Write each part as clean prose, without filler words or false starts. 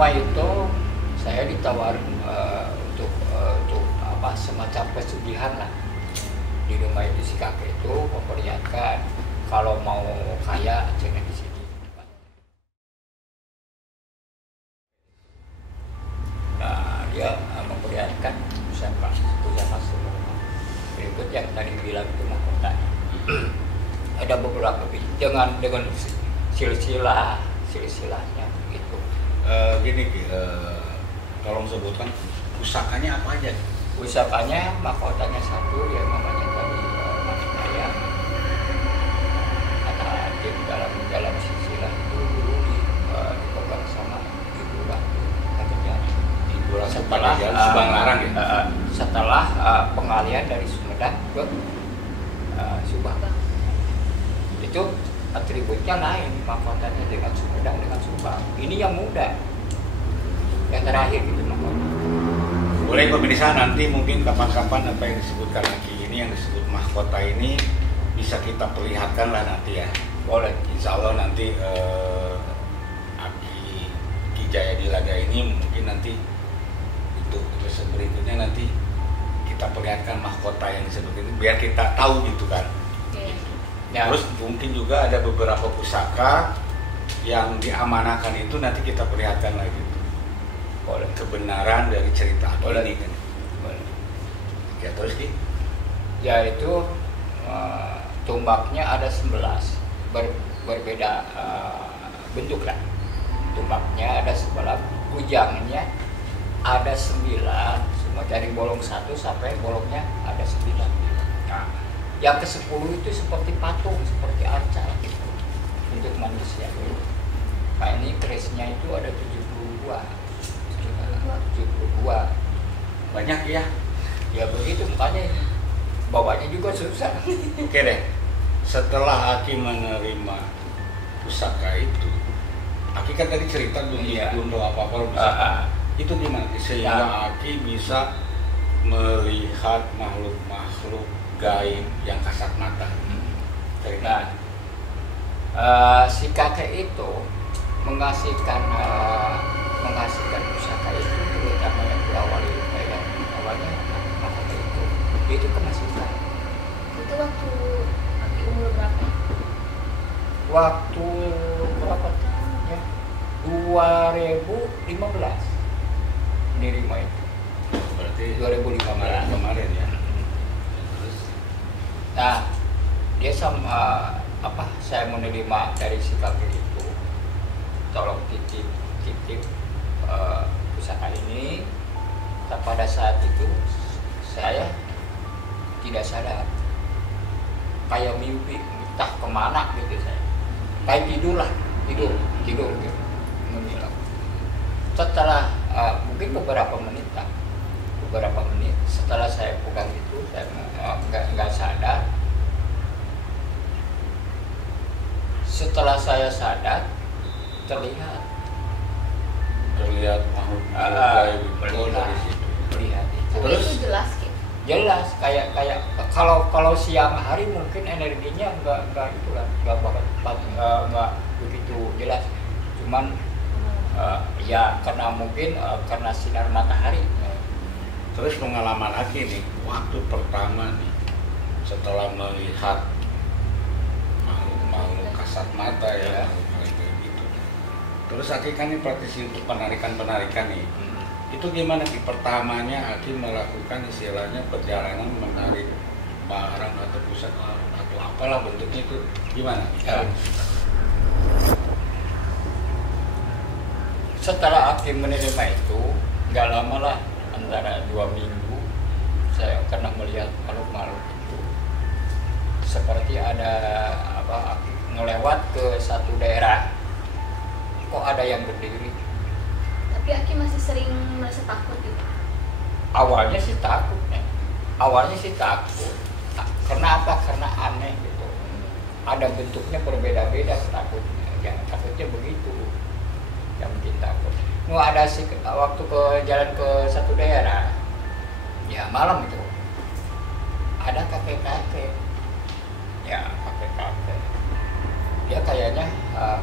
rumah itu saya ditawarin untuk apa semacam pesugihan lah. Di rumah itu si kakek itu memperlihatkan kalau mau kaya jangan di sini. Nah, dia memperlihatkan bisa masuk rumah. Berikut yang tadi bilang itu mahkotanya. Ada beberapa dengan silsilahnya gitu. Gini, tolong sebutkan pusakanya apa aja? Pusakanya mahkotanya satu yang namanya tadi manik ayam. Ada di dalam silsilah itu dulu dipegang sama ibu batu katanya. Ibu Ratu Padayan Subanglarang ya. Setelah pengalian dari Sumedang ke Subang. Itu atributnya lain, mahkotanya dengan Sumedang dengan Subang. Ini yang muda, yang terakhir gitu mahkota. Boleh pemirsa nanti mungkin kapan-kapan apa yang disebutkan lagi ini yang disebut mahkota ini bisa kita perlihatkan lah nanti ya. Boleh. Insya Allah nanti Ki Jaya Dilaga ini mungkin nanti untuk episode berikutnya nanti kita perlihatkan mahkota yang disebut ini biar kita tahu gitu kan. Ya. Terus mungkin juga ada beberapa pusaka yang diamanahkan itu nanti kita perlihatkan lagi. Oleh kebenaran dari cerita ini kan. Boleh. Ya terus Ki? Ya itu tumbaknya ada 11 berbeda bentuk lah. Tumbaknya ada 11, kujangnya ada 9, semua dari bolong 1 sampai bolongnya ada 9. Nah, yang ke-10 itu seperti patung, seperti arca gitu, untuk manusia. Nah ini kerisnya itu ada 72. Banyak ya? Ya begitu makanya ini. Bawanya juga susah. Oke deh, setelah Aki menerima pusaka itu, Aki kan tadi cerita belum tahu apa-apa pusaka. Itu gimana? Sehingga Aki bisa melihat makhluk-makhluk gaib yang kasat mata. Nah, si kakek itu mengasihkan pusaka itu terutama yang diawali kayak awalnya mahkota itu dia itu kemasukan. Itu waktu umur berapa? Waktu berapa ya? 2015 menerima itu. Berarti 2015 kemarin ya. Nah, dia sama saya menerima dari si kakek itu, tolong titip pusaka ini. Pada saat itu saya tidak sadar, kayak mimpi entah kemana gitu saya, kayak tidur gitu menghilang. Setelah mungkin beberapa menit setelah saya pegang itu saya nggak sadar. Setelah saya sadar terlihat makhluk gaib dari situ. Melihat itu. Terus itu jelas kayak kalau siang hari mungkin energinya nggak itu lah, nggak begitu jelas. Cuman ya karena mungkin karena sinar matahari. Terus pengalaman Aki nih, waktu pertama nih setelah melihat makhluk kasat mata ya, makhluk gitu. Terus Aki kan ini praktisi untuk penarikan nih. Itu gimana Ki? Pertamanya Aki melakukan istilahnya perjalanan menarik barang atau pusaka atau apalah bentuknya itu gimana? Setelah Aki menerima itu, nggak lama lah, antara 2 minggu, saya pernah melihat makhluk-makhluk itu. Seperti ada ngelewat ke satu daerah, kok ada yang berdiri. Tapi Aki masih sering merasa takut gitu. Awalnya sih takut. Karena apa? Karena aneh gitu. Ada bentuknya berbeda-beda takutnya. Yang takutnya begitu. Yang bikin takut. Ada waktu ke jalan ke satu daerah, ya malam itu ada kakek-kakek. Dia kayaknya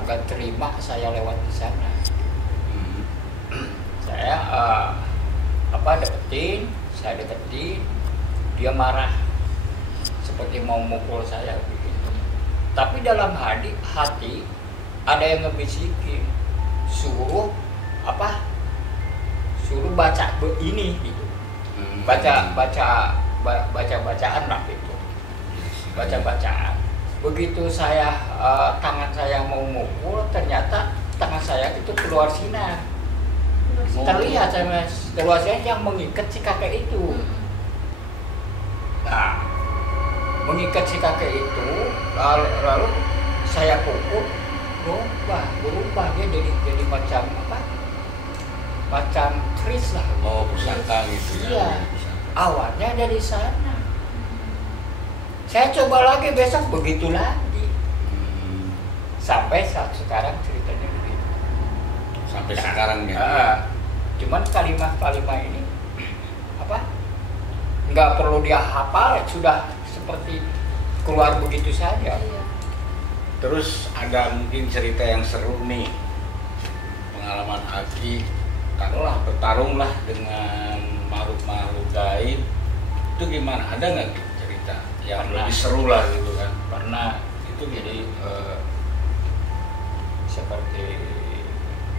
nggak terima saya lewat di sana. Saya saya deketin, dia marah seperti mau mukul saya begitu. Tapi dalam hati ada yang ngebisikin, suruh baca ini gitu, bacaan lah gitu, bacaan. Begitu saya tangan saya mau mukul, ternyata tangan saya itu keluar sinar. Terlihat saya keluar sinar yang mengikat si kakek itu. Nah, mengikat si kakek itu, lalu saya pukul, berubah dia jadi macam macam keris lah. Oh, pusaka gitu ya. Iya. Awalnya dari sana. Saya coba lagi besok begitu lagi. Sampai saat sekarang ceritanya begitu. Sampai sekarang ya. Cuman kalimat-kalimat ini nggak perlu dia hafal, sudah seperti keluar begitu saja. Iya. Terus ada mungkin cerita yang seru nih, pengalaman Aki, taruhlah bertarung lah dengan makhluk-makhluk gaib, itu gimana? Ada nggak cerita yang lebih seru lah gitu kan? Pernah itu jadi seperti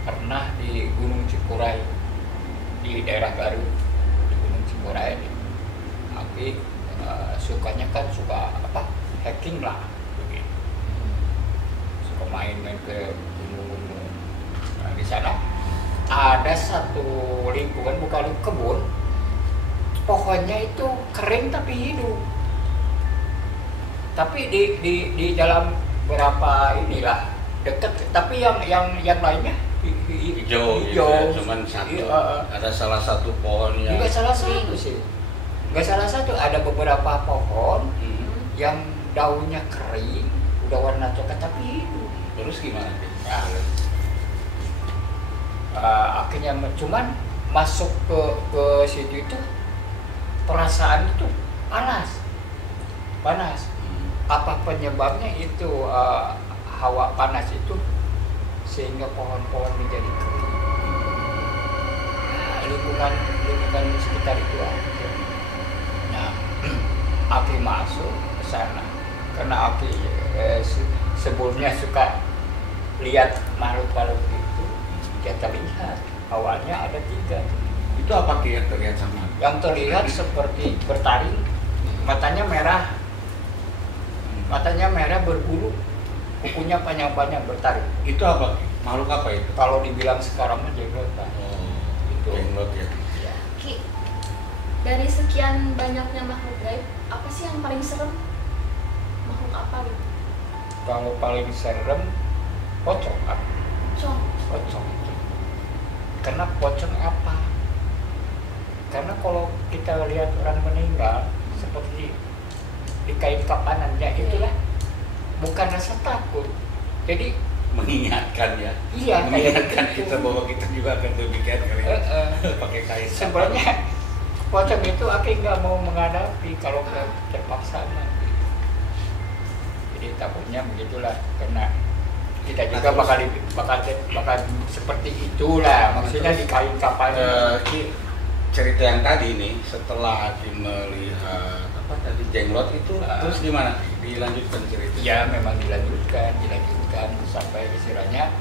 pernah di Gunung Cikuray, di daerah Garut, di Gunung Cikuray ini. Aki sukanya kan suka hacking lah begitu. Suka main-main ke gunung-gunung. Nah, di sana ada satu lingkungan, bukan kebun, pohonnya itu kering tapi hidup. Tapi di dalam berapa inilah dekat, tapi yang lainnya hijau gitu ya, cuman satu. Ada salah satu pohon yang nggak salah satu sih, nggak salah satu, ada beberapa pohon yang daunnya kering, udah warna coklat tapi hidup. Terus gimana? Nah, akhirnya cuman masuk ke situ itu perasaan itu panas. Apa penyebabnya itu hawa panas itu sehingga pohon-pohon menjadi kering. Lingkungan di sekitar itu aja. Nah, Aki masuk ke sana karena Aki sebelumnya suka lihat makhluk-makhluk itu. Dia terlihat awalnya ada 3. Itu apa yang terlihat sama? Yang terlihat seperti bertaring, matanya merah berbulu, kukunya panjang-panjang bertaring. Itu apa? Makhluk apa itu? Kalau dibilang sekarang mah jenglot, Pak. Oh, Itu jenglot ya. Ya. Ki, dari sekian banyaknya makhluk gaib, apa sih yang paling serem? Makhluk apa gitu? Kalau paling serem pocong, Pak. Pocong. Karena pocong apa? Karena kalau kita lihat orang meninggal seperti di kain kapanan, ya itulah bukan rasa takut. Jadi Mengingatkan ya. iya, Mengingatkan kayak kita gitu. bahwa kita juga akan demikian kali ya. Pakai kain. Sebenarnya pocong itu Aki nggak mau menghadapi kalau terpaksa nanti. Jadi takutnya begitulah, karena kita juga bakal seperti itulah, maksudnya di kain kapal. Cerita yang tadi nih, setelah Aki melihat apa tadi jenglot itu, terus gimana? Dilanjutkan cerita? Ya memang dilanjutkan sampai istilahnya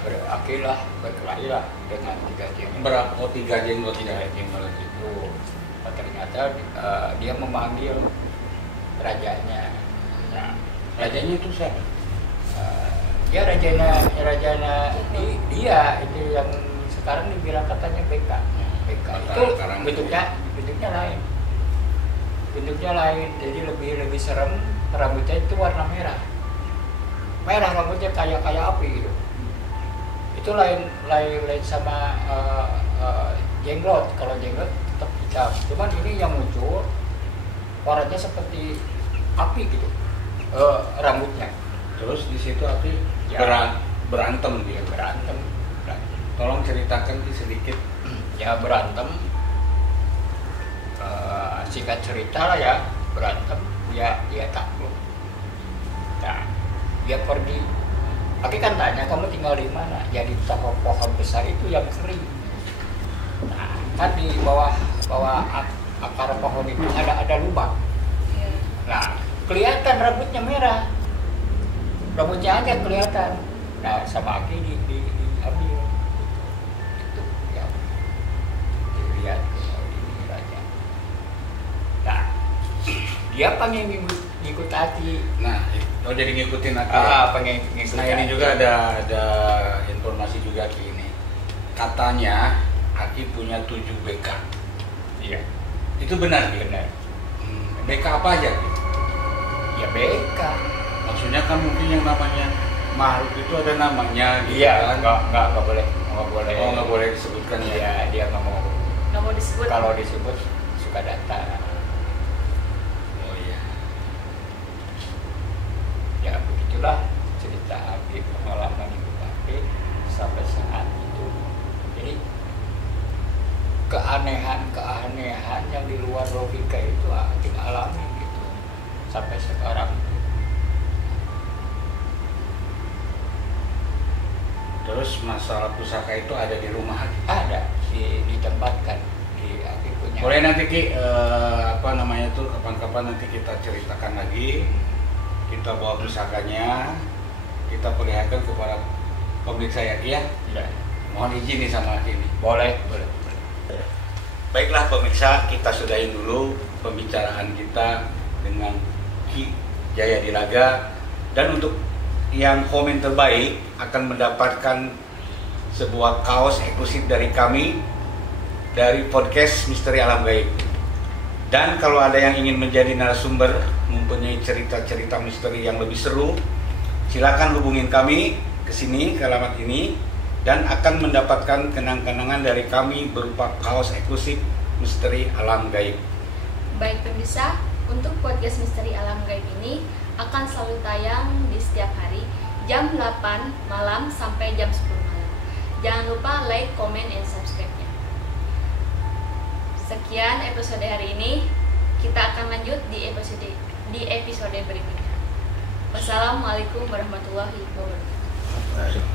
berakhirlah berkelahilah dengan 3 jenglot. Berapa? Oh, 3 jenglot. 3 jenglot itu ternyata dia memanggil rajanya. Nah, Rajanya itu siapa? dia rajana dia itu yang sekarang dibilang katanya BK. Itu bentuknya lain, jadi lebih serem. Rambutnya itu warna merah rambutnya kayak api gitu. Itu lain sama jenglot. Kalau jenglot tetap hitam, cuman ini yang muncul warnanya seperti api gitu, rambutnya. Terus di situ Aki berantem dia. Berantem. Tolong ceritakan sedikit. Ya berantem, singkat cerita lah ya, berantem, dia takut. Nah, dia pergi. Aki kan tanya, kamu tinggal di mana? Ya di pohon besar itu yang kering. kan di bawah akar pohon itu ada lubang. Iya. Nah, kelihatan rambutnya merah. Rambutnya aja kelihatan. Nah, sama Aki diambil. Itu ya. Dilihat ini raja. Nah, dia pengen ngikut Aki. Nah, jadi ngikutin aku. Pengen ngikut. Nah, ini juga ada informasi juga Ki ini. Katanya Aki punya 7 BK. Iya. Itu benar Ki? Benar. BK apa aja Ki? Ya BK. Maksudnya kan mungkin yang namanya makhluk itu ada namanya gitu Iya, kan? nggak boleh. Oh, nggak boleh disebutkan ya? Iya, dia nggak mau. Nggak mau disebut. Kalau disebut suka datang. Oh iya. Ya begitulah cerita Aki, pengalaman hidup Aki sampai saat itu. Jadi keanehan yang di luar logika itu Aki alami gitu sampai sekarang. Terus masalah pusaka itu ada di rumah Aki? Ada ditempatkan di Aki punya. Boleh nanti Ki, apa namanya tuh, kapan-kapan nanti kita ceritakan lagi. Kita bawa pusakanya, kita perlihatkan kepada pemirsa ya Ki ya. Ya. Mohon izin nih sama Ki ini. Boleh. Baiklah pemirsa, kita sudahin dulu pembicaraan kita dengan Ki Jaya Dilaga. Dan untuk yang komen terbaik akan mendapatkan sebuah kaos eksklusif dari kami, dari podcast Misteri Alam Gaib. Dan kalau ada yang ingin menjadi narasumber, mempunyai cerita-cerita misteri yang lebih seru, silakan hubungin kami ke sini, ke alamat ini, dan akan mendapatkan kenang-kenangan dari kami berupa kaos eksklusif Misteri Alam Gaib. Baik pemirsa, untuk podcast Misteri Alam Gaib ini akan selalu tayang di setiap hari jam 8 malam sampai jam 10 malam. Jangan lupa like, comment, and subscribe-nya. Sekian episode hari ini. Kita akan lanjut di episode berikutnya. Wassalamualaikum warahmatullahi wabarakatuh.